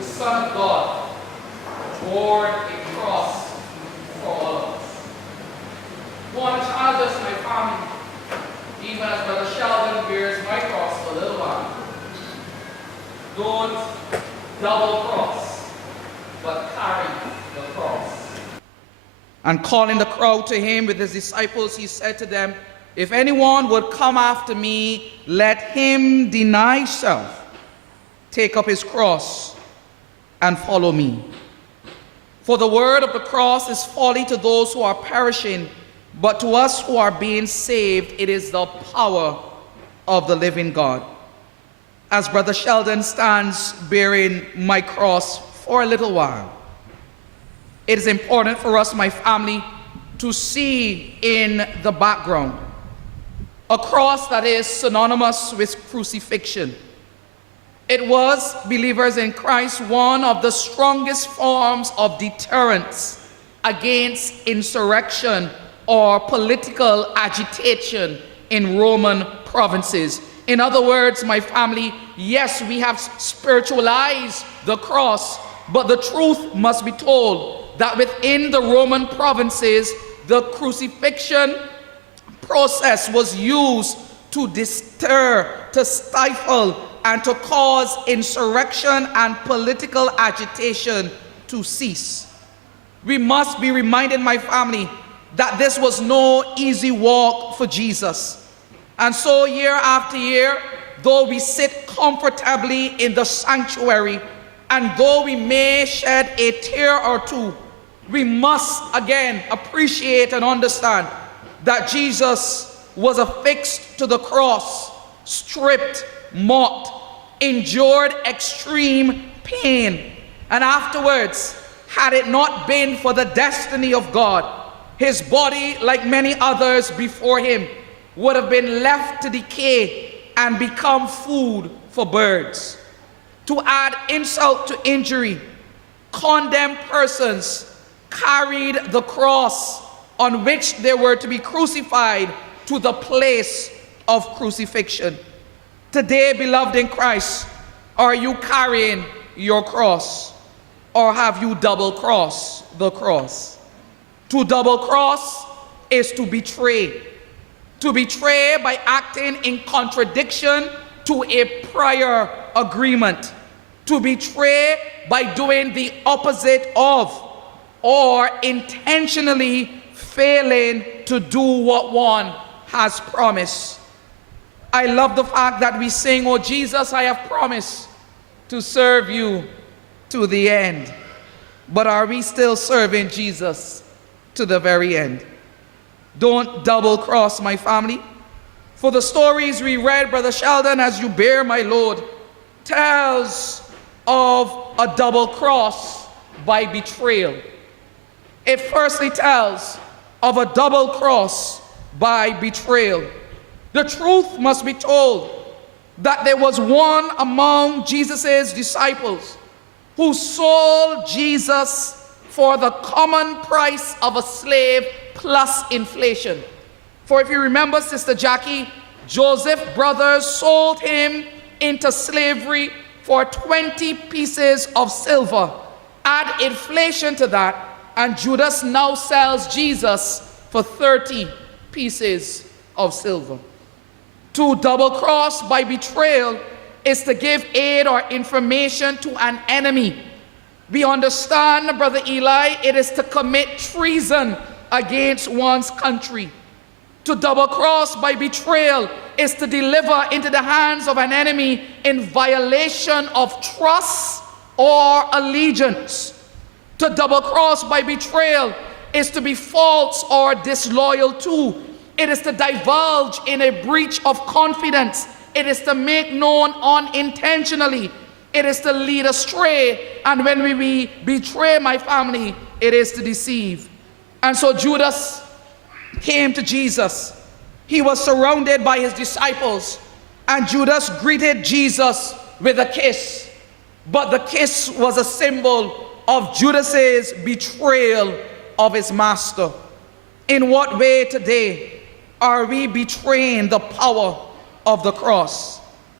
the Son of God, bore a cross for all of us. I want to challenge us, my family, even as Brother Sheldon bears my cross for a little while. Don't double cross, but carry the cross. And calling the crowd to him with his disciples, he said to them, if anyone would come after me, let him deny self, take up his cross, and follow me. For the word of the cross is folly to those who are perishing, but to us who are being saved, it is the power of the living God. As Brother Sheldon stands bearing my cross for a little while, it is important for us, my family, to see in the background a cross that is synonymous with crucifixion. It was, believers in Christ, one of the strongest forms of deterrence against insurrection or political agitation in Roman provinces. In other words, my family, yes, we have spiritualized the cross, but the truth must be told that within the Roman provinces, the crucifixion process was used to deter, to stifle, and to cause insurrection and political agitation to cease. We must be reminded, my family, that this was no easy walk for Jesus. And so year after year, though we sit comfortably in the sanctuary, and though we may shed a tear or two, we must again appreciate and understand that Jesus was affixed to the cross, stripped, mocked, endured extreme pain, and afterwards, had it not been for the destiny of God, his body, like many others before him, would have been left to decay and become food for birds. To add insult to injury, condemned persons carried the cross on which they were to be crucified to the place of crucifixion. Today, beloved in Christ, are you carrying your cross, or have you double-crossed the cross? To double-cross is to betray. To betray by acting in contradiction to a prior agreement. To betray by doing the opposite of, or intentionally failing to do what one has promised. I love the fact that we sing, "Oh Jesus, I have promised to serve you to the end." But are we still serving Jesus to the very end? Don't double cross, my family. For the stories we read, Brother Sheldon, as you bear my load, tells of a double cross by betrayal. It firstly tells of a double cross by betrayal. The truth must be told that there was one among Jesus' disciples who sold Jesus for the common price of a slave plus inflation. For if you remember, Sister Jackie, Joseph's brothers sold him into slavery for 20 pieces of silver. Add inflation to that, and Judas now sells Jesus for 30 pieces of silver. To double cross by betrayal is to give aid or information to an enemy. We understand, Brother Eli, it is to commit treason against one's country. To double cross by betrayal is to deliver into the hands of an enemy in violation of trust or allegiance. To double cross by betrayal is to be false or disloyal to. It is to divulge in a breach of confidence. It is to make known unintentionally. It is to lead astray. And when we betray, my family, it is to deceive. And so Judas came to Jesus. He was surrounded by his disciples, and Judas greeted Jesus with a kiss. But the kiss was a symbol of Judas's betrayal of his master. In what way today are we betraying the power of the cross?